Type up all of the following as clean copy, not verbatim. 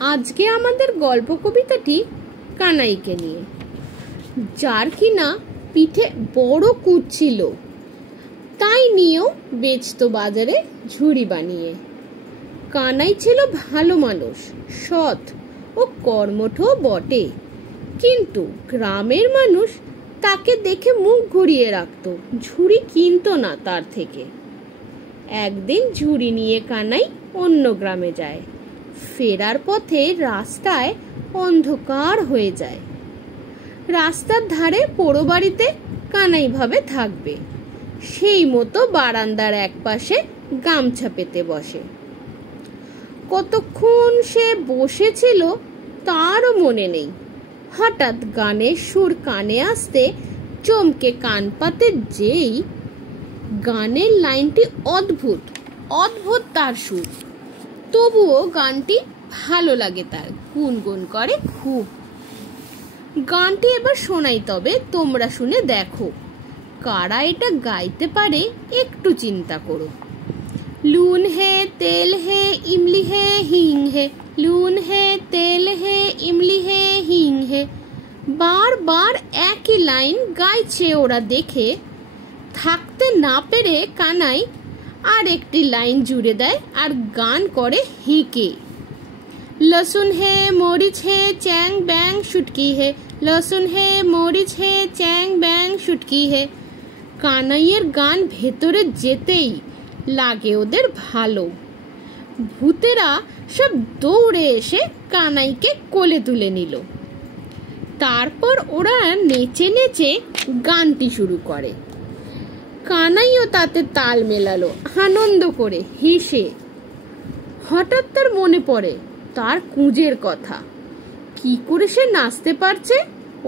আজকে আমাদের গল্প কবিতাটি কানাইকে নিয়ে, যার কিনা পিঠে বড় কুচ ছিল, তাই নিয়েও বেচতো বাজারে ঝুড়ি বানিয়ে। কানাই ছিল ভালো মানুষ, সৎ ও কর্মঠও বটে, কিন্তু গ্রামের মানুষ তাকে দেখে মুখ ঘুরিয়ে রাখত, ঝুড়ি কিনতো না তার থেকে। একদিন ঝুড়ি নিয়ে কানাই অন্য গ্রামে যায়। ফেরার পথে রাস্তায় অন্ধকার হয়ে যায়। রাস্তার ধারে পোড়ো বাড়িতে কানাই ভাবে থাকবে, সেই মতো বারান্দার একপাশে গামছা পেতে বসে। কতক্ষণ সে বসেছিল তারও মনে নেই। হঠাৎ গানের সুর কানে আসতে চমকে কান পাতে যেই, গানের লাইনটি অদ্ভুত অদ্ভুত তার সুর, তবুও গানটি ভালো লাগে তার, গুনগুন করে খুব। গানটি এবার শোনাই, তবে তোমরা শুনে দেখো কারা এটা গাইতে পারে একটু চিন্তা করো। लून है तेल है इमली है हींग है, लून है तेल है इमली है हींग है। बार बार एक ही लाइन गाइছে ওরা দেখে। থাকতে না পেরে কানাই আর একটি লাইন জুড়ে দেয় আর গান করে হেঁকে। लहसुन है मरीच है चैंग बैंग शुटकी है, लहसुन है मरीच है चैंग बैंग शुटकी है। কানাইয়ের গান ভেতরে যেতেই লাগে ওদের ভালো। ভূতেরা সব দৌড়ে এসে কানাইকে কোলে তুলে নিল। তারপর ওরা নেচে নেচে গানটি শুরু করে। কানাইও তাতে তাল মেলালো, আনন্দ করে হেসে। হঠাৎ তার মনে পড়ে তার কুঁজের কথা, কি করে সে নাচতে পারছে।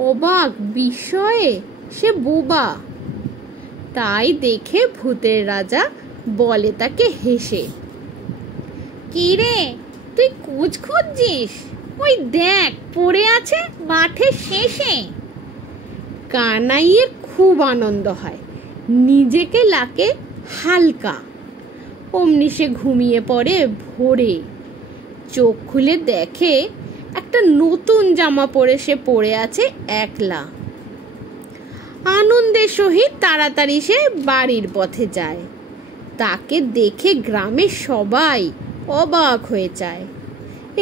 অবাক বিস্ময়ে সে বোবা। তাই দেখে ভূতের রাজা বলে তাকে হেসে, কি রে তুই কুঁজ খুঁজছিস? ওই দেখ পড়ে আছে মাঠের শেষে। কানাইয়ের খুব আনন্দ হয়, নিজেকে লাগে হালকা। অমনি সে ঘুমিয়ে পড়ে। ভোরে চোখ খুলে দেখে একটা নতুন জামা পরে সে পড়ে আছে একলা। আনন্দের সহিত তাড়াতাড়ি সে বাড়ির পথে যায়। তাকে দেখে গ্রামের সবাই অবাক হয়ে যায়।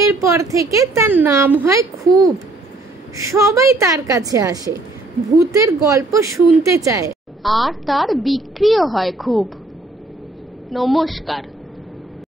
এরপর থেকে তার নাম হয় খুব। সবাই তার কাছে আসে, ভূতের গল্প শুনতে চায়, আর তার বিক্রিও হয় খুব। নমস্কার।